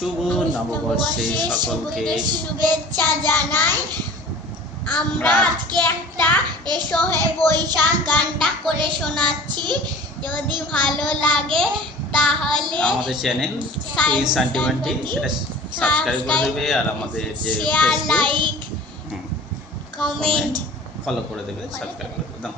শুভ নববর্ষে সকলকে শুভেচ্ছা জানাই। আমরা আজকে একটা এসো হে বৈশাখ গানটা করে শোনাচ্ছি। যদি ভালো লাগে তাহলে আমাদের চ্যানেল সান্টিমেন্টি সেটা সাবস্ক্রাইব করে দেবে, আর আমাদের যে শেয়ার, লাইক, কমেন্ট ফলো করে দেবে, সাবস্ক্রাইব করে দেবে। দাও।